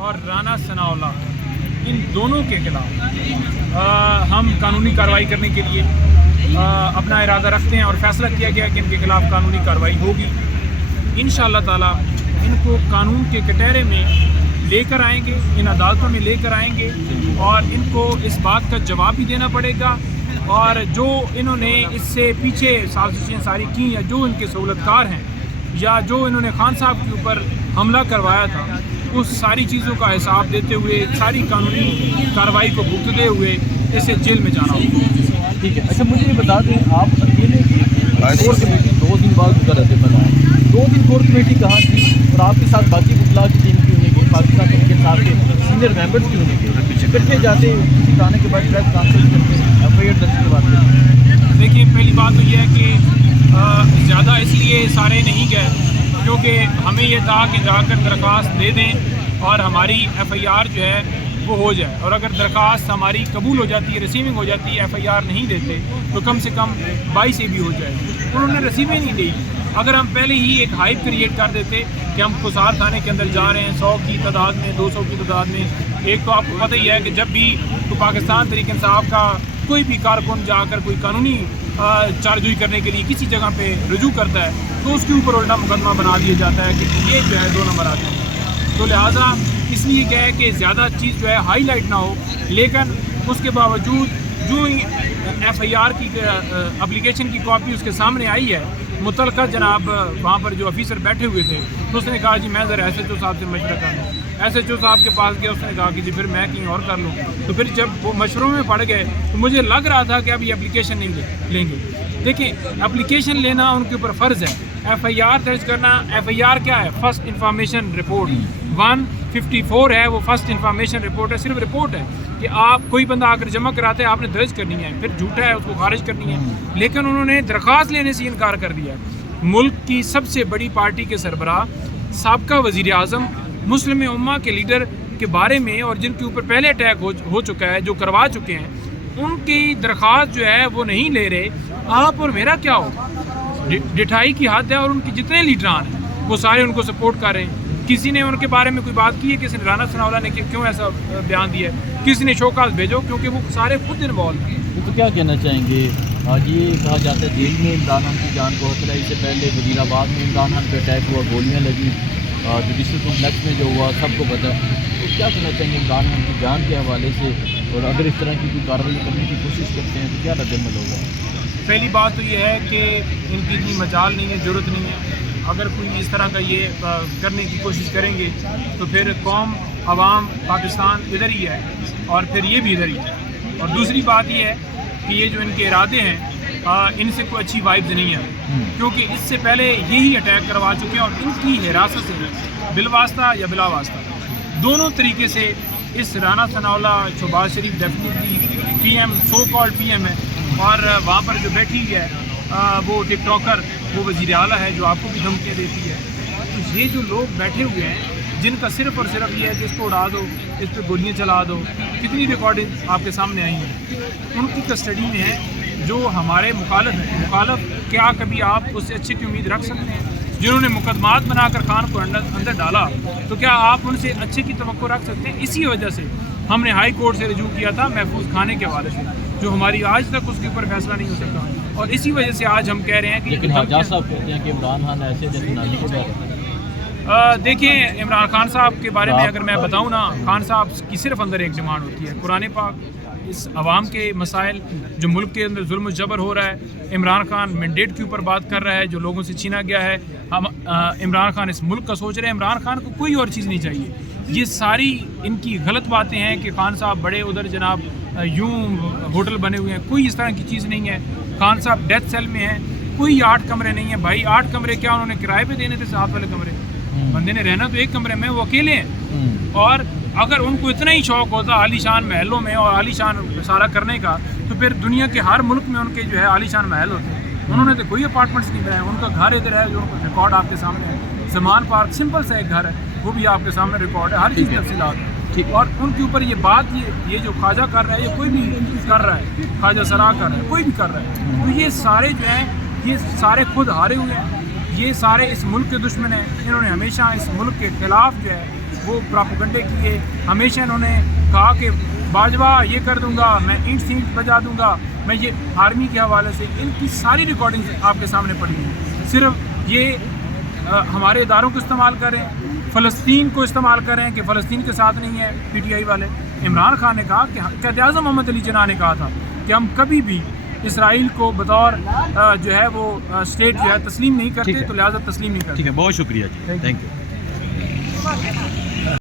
اور رانا ثناءاللہ ان دونوں کے خلاف ہم قانونی کارروائی کرنے کے لیے اپنا ارادہ رکھتے ہیں اور فیصلہ کیا گیا کہ ان کے خلاف قانونی کارروائی ہوگی انشاءاللہ تعالی۔ ان کو قانون کے کٹہرے میں لے کر آئیں گے، ان عدالتوں میں لے کر آئیں گے اور ان کو اس بات کا جواب بھی دینا پڑے گا، اور جو انہوں نے اس سے پیچھے سازشیں ساری کی یا جو ان کے سہولتکار ہیں یا جو انہوں نے خان صاحب کے اوپر حملہ کروایا تھا اس ساری چیزوں کا حساب دیتے ہوئے ساری قانونی کارروائی کو بھگتتے ہوئے اسے جیل میں جانا ہوگا۔ ٹھیک ہے، اچھا مجھے یہ بتا دیں، آپ اکیلے کور کمیٹی 2 دن بعد گزر رہے بنائے 2 دن کور کمیٹی کہاں تھی اور آپ کے ساتھ باقی وکلاء کی ٹیم کیوں نہیں گئی، پاکستان کے ساتھ کے سینئر ممبرس کیوں نہیں گئے؟ اکٹھے جاتے کسی کھانے کے بعد پریس کانفرنس کرتے FIR درج کرواتے ہیں؟ دیکھیے، پہلی بات تو یہ ہے کہ زیادہ اس لیے سارے نہیں گئے کیونکہ ہمیں یہ تھا کہ جا کر درخواست دے دیں اور ہماری FIR جو ہے وہ ہو جائے، اور اگر درخواست ہماری قبول ہو جاتی ہے، ریسیونگ ہو جاتی ہے، FIR نہیں دیتے تو کم سے کم 22 سے بھی ہو جائے۔ انہوں نے ریسیونگ نہیں دی۔ اگر ہم پہلے ہی ایک ہائپ کریٹ کر دیتے کہ ہم قصار تھانے کے اندر جا رہے ہیں 100 کی تعداد میں، 200 کی تعداد میں، ایک تو آپ کو پتہ ہی ہے کہ جب بھی پاکستان تحریک انصاف کا کوئی بھی کارکن جا کر کوئی قانونی چارجوئی کرنے کے لیے کسی جگہ پہ رجوع کرتا ہے تو اس کے اوپر الٹا مقدمہ بنا دیا جاتا ہے کہ یہ جو ہے 2 نمبر آتے ہیں، تو لہٰذا اس لیے کیا ہے کہ زیادہ چیز جو ہے ہائی لائٹ نہ ہو، لیکن اس کے باوجود جو FIR کی اپلیکیشن کی کاپی اس کے سامنے آئی ہے، متعلقہ جناب وہاں پر جو آفیسر بیٹھے ہوئے تھے تو اس نے کہا جی میں ذرا SHO صاحب سے مشورہ کر لوں۔ SHO صاحب کے پاس گیا، اس نے کہا کہ جی پھر میں کہیں اور کر لوں۔ تو پھر جب وہ مشوروں میں پڑ گئے تو مجھے لگ رہا تھا کہ اب یہ اپلیکیشن نہیں لیں گے۔ دیکھیں، اپلیکیشن لینا ان کے اوپر فرض ہے، FIR درج کرنا۔ FIR کیا ہے؟ فرسٹ انفارمیشن رپورٹ 154 ہے، وہ فرسٹ انفارمیشن رپورٹ ہے، صرف رپورٹ ہے کہ آپ کوئی بندہ آ کر جمع کراتے ہیں، آپ نے درج کرنی ہے، پھر جھوٹا ہے اس کو خارج کرنی ہے۔ لیکن انہوں نے درخواست لینے سے انکار کر دیا۔ ملک کی سب سے بڑی پارٹی کے سربراہ، سابقہ وزیر اعظم، مسلم امہ کے لیڈر کے بارے میں، اور جن کے اوپر پہلے اٹیک ہو چکا ہے، جو کروا چکے ہیں، ان کی درخواست جو ہے وہ نہیں لے رہے۔ آپ اور میرا کیا ہو؟ ڈٹھائی کی حد ہے، اور ان کے جتنے لیڈران ہیں وہ سارے ان کو سپورٹ کر رہے ہیں۔ کسی نے ان کے بارے میں کوئی بات کی ہے؟ کسی نے رانا ثناءاللہ نے کیوں ایسا بیان دیا ہے؟ کسی نے شوکاز بھیجو، کیونکہ وہ سارے خود انوالو ہیں۔ تو کیا کہنا چاہیں گے؟ آج یہ کہا جاتا ہے جیل میں عمران خان کی جان کو خطرہ ہے، اس سے پہلے وزیر آباد میں عمران خان پہ اٹیک ہوا، گولیاں لگی، جوڈیشل کمپلیکس میں جو ہوا سب کو پتہ۔ تو کیا کہنا چاہیں گے عمران خان کی جان کے حوالے سے، اور اگر اس طرح کی کوئی کارروائی کرنے کی کوشش کرتے ہیں تو کیا رد عمل ہوگا؟ پہلی بات تو یہ ہے کہ ان کی اتنی مجال نہیں ہے، ضرورت نہیں ہے۔ اگر کوئی اس طرح کا یہ کرنے کی کوشش کریں گے تو پھر قوم، عوام، پاکستان ادھر ہی ہے اور پھر یہ بھی ادھر ہی ہے۔ اور دوسری بات یہ ہے کہ یہ جو ان کے ارادے ہیں ان سے کوئی اچھی وائبز نہیں ہے، کیونکہ اس سے پہلے یہی اٹیک کروا چکے ہیں، اور ان کی حراست سے بالواسطہ یا بلا واسطہ دونوں طریقے سے اس رانا ثناءاللہ شہباز شریف definitely PM so called PM ہے، اور وہاں پر جو بیٹھی ہے وہ ٹک ٹاکر، وہ وزیر اعلیٰ ہے جو آپ کو بھی دھمکیاں دیتی ہے۔ تو یہ جو لوگ بیٹھے ہوئے ہیں جن کا صرف اور صرف یہ ہے کہ اس کو اڑا دو، اس پہ گولیاں چلا دو، کتنی ریکارڈنگ آپ کے سامنے آئی ہیں، ان کی کسٹڈی میں ہیں جو ہمارے مخالف ہیں۔ مخالف کیا کبھی آپ اس سے اچھے کی امید رکھ سکتے ہیں؟ جنہوں نے مقدمات بنا کر خان کو اندر ڈالا، تو کیا آپ ان سے اچھے کی توقع رکھ سکتے ہیں؟ اسی وجہ سے ہم نے ہائی کورٹ سے رجوع کیا تھا محفوظ کھانے کے حوالے سے، جو ہماری آج تک اس کے اوپر فیصلہ نہیں ہو سکا، اور اسی وجہ سے آج ہم کہہ رہے ہیں کہ لیکن حجاج صاحب کہتے ہیں کہ عمران خان ایسے جیسے نالی کو دیکھیں، عمران خان صاحب کے بارے میں اگر میں بتاؤں نا، خان صاحب کی صرف اندر ایک ڈیمانڈ ہوتی ہے، قرآن پاک، اس عوام کے مسائل جو ملک کے اندر ظلم و جبر ہو رہا ہے، عمران خان مینڈیٹ کے اوپر بات کر رہا ہے جو لوگوں سے چھینا گیا ہے، ہم عمران خان اس ملک کا سوچ رہے ہیں، عمران خان کو کوئی اور چیز نہیں چاہیے۔ یہ ساری ان کی غلط باتیں ہیں کہ خان صاحب بڑے ادھر جناب یوں ہوٹل بنے ہوئے ہیں، کوئی اس طرح کی چیز نہیں ہے۔ خان صاحب ڈیتھ سیل میں ہیں، کوئی 8 کمرے نہیں ہیں بھائی، 8 کمرے کیا انہوں نے کرائے پہ دینے تھے؟ 7 والے کمرے بندے نے رہنا تو ایک کمرے میں، وہ اکیلے ہیں۔ اور اگر ان کو اتنا ہی شوق ہوتا عالی شان محلوں میں اور عالی شان سارا کرنے کا، تو پھر دنیا کے ہر ملک میں ان کے جو ہے عالی شان محل ہوتے ہیں۔ انہوں نے تو کوئی اپارٹمنٹس نہیں بنائے، ان کا گھر ادھر ہے جو ریکارڈ آپ کے سامنے ہے، زمان پارک سمپل سا ایک گھر ہے، وہ بھی آپ کے سامنے ریکارڈ ہے، ہر چیز تفصیلات ہے۔ اور ان کے اوپر یہ بات، یہ جو خواجہ کر رہا ہے، یہ کوئی بھی کر رہا ہے، خواجہ سرا کر رہا ہے، کوئی بھی کر رہا ہے، تو یہ سارے جو ہیں یہ سارے خود ہارے ہوئے ہیں، یہ سارے اس ملک کے دشمن ہیں۔ انہوں نے ہمیشہ اس ملک کے خلاف جو ہے وہ پراپوگنڈے کیے. ہمیشہ انہوں نے کہا کہ باجوہ یہ کر دوں گا, میں اینٹ سینٹ بجا دوں گا, میں یہ آرمی کے حوالے سے ان کی ساری ریکارڈنگز آپ کے سامنے پڑی ہیں. صرف یہ ہمارے اداروں کو استعمال کریں, فلسطین کو استعمال کریں کہ فلسطین کے ساتھ نہیں ہے پی ٹی آئی والے. عمران خان نے کہا کہ قائد اعظم محمد علی جناح نے کہا تھا کہ ہم کبھی بھی اسرائیل کو بطور جو ہے وہ اسٹیٹ جو ہے تسلیم نہیں کرتے, تو لہٰذا تسلیم نہیں کرتے. ٹھیک ہے, بہت شکریہ جی, تھینک یو.